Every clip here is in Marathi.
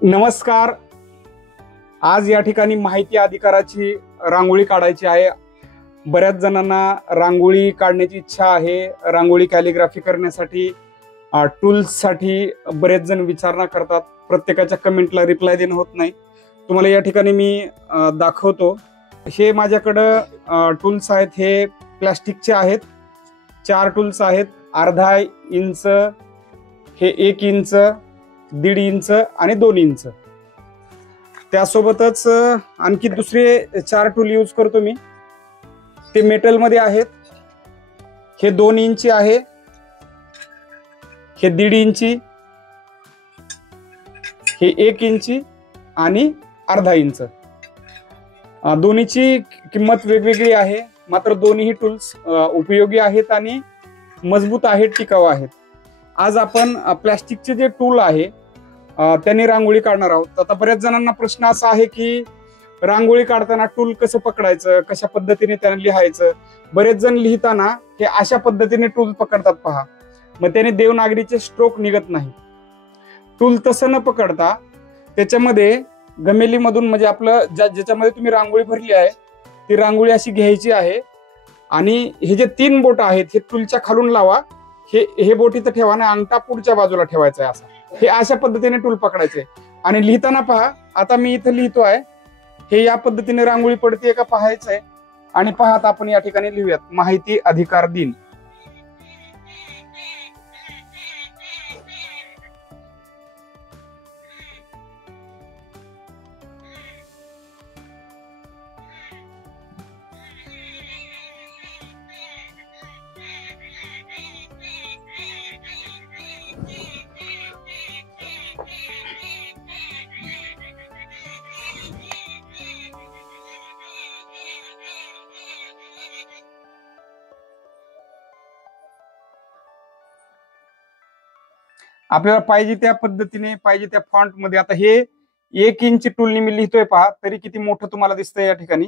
नमस्कार. आज या ठिकाणी माहिती अधिकाराची रांगोळी काढायची आहे. बऱ्याच जणांना रांगोळी काढण्याची इच्छा आहे. रांगोळी कॅलिग्राफी करण्यासाठी टूल्ससाठी बरेच जण विचारणा करतात. प्रत्येकाच्या कमेंटला रिप्लाय देणं होत नाही. तुम्हाला या ठिकाणी मी दाखवतो. हे माझ्याकडं टूल्स आहेत. हे प्लॅस्टिकचे आहेत. 4 टूल्स आहेत. अर्धा इंच, हे 1 इंच, 1.5 इंच आणि 2 इंच. त्यासोबतच आणखी दुसरे 4 टूल यूज करतो मी. ते मेटल मध्ये आहेत. हे 2 इंची आहे, हे 1.5 इंची, हे 1 इंची आणि अर्धा इंच. दोन्हीची किंमत वेगवेगळी आहे, मात्र दोन्ही टूल्स उपयोगी आहेत आणि मजबूत आहेत, टिकाऊ आहेत. आज आपण प्लॅस्टिकचे जे टूल आहे त्यांनी रांगोळी काढणार आहोत. आता बऱ्याच जणांना प्रश्न असा आहे की रांगोळी काढताना टूल कसं पकडायचं, कशा पद्धतीने त्याने लिहायचं. बरेच जण लिहिताना हे अशा पद्धतीने टूल पकडतात पहा, मग त्याने देवनागरीचे स्ट्रोक निघत नाही. टूल तसं न पकडता त्याच्यामध्ये गमेलीमधून म्हणजे आपलं ज्याच्यामध्ये तुम्ही रांगोळी भरली आहे ती रांगोळी अशी घ्यायची आहे आणि हे जे 3 बोट आहेत हे टूलच्या खालून लावा. हे बोट इथं ठेवा ना, अंगठा पुढच्या बाजूला ठेवायचा आहे. असं हे अशा पद्धतीने टूल पकडायचे आणि लिहिताना पहा. आता मी इथं लिहितो आहे, हे या पद्धतीने रांगोळी पडते का पाहायचं आहे. आणि पहा आता आपण या ठिकाणी लिहूयात, माहिती अधिकार दिन. आपल्याला पाहिजे त्या पद्धतीने, पाहिजे त्या फॉन्ट मध्ये. आता हे 1 इंच टूलने मी लिहितोय पहा, तरी किती मोठं तुम्हाला दिसतंय या ठिकाणी.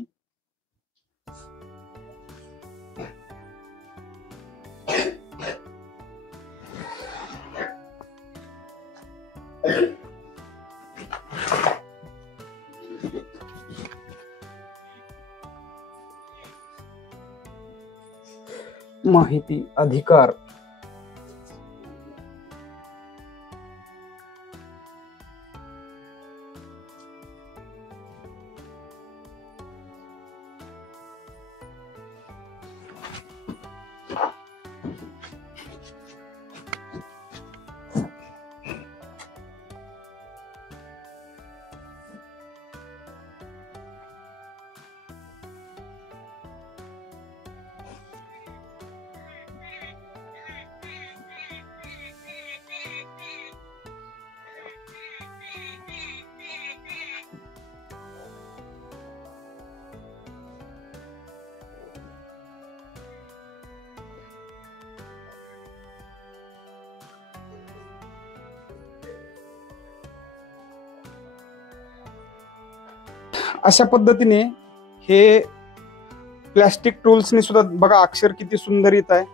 माहिती अधिकार. अशा पद्धतीने हे प्लॅस्टिक टूल्सने सुद्धा बघा, अक्षर किती सुंदर येत आहे.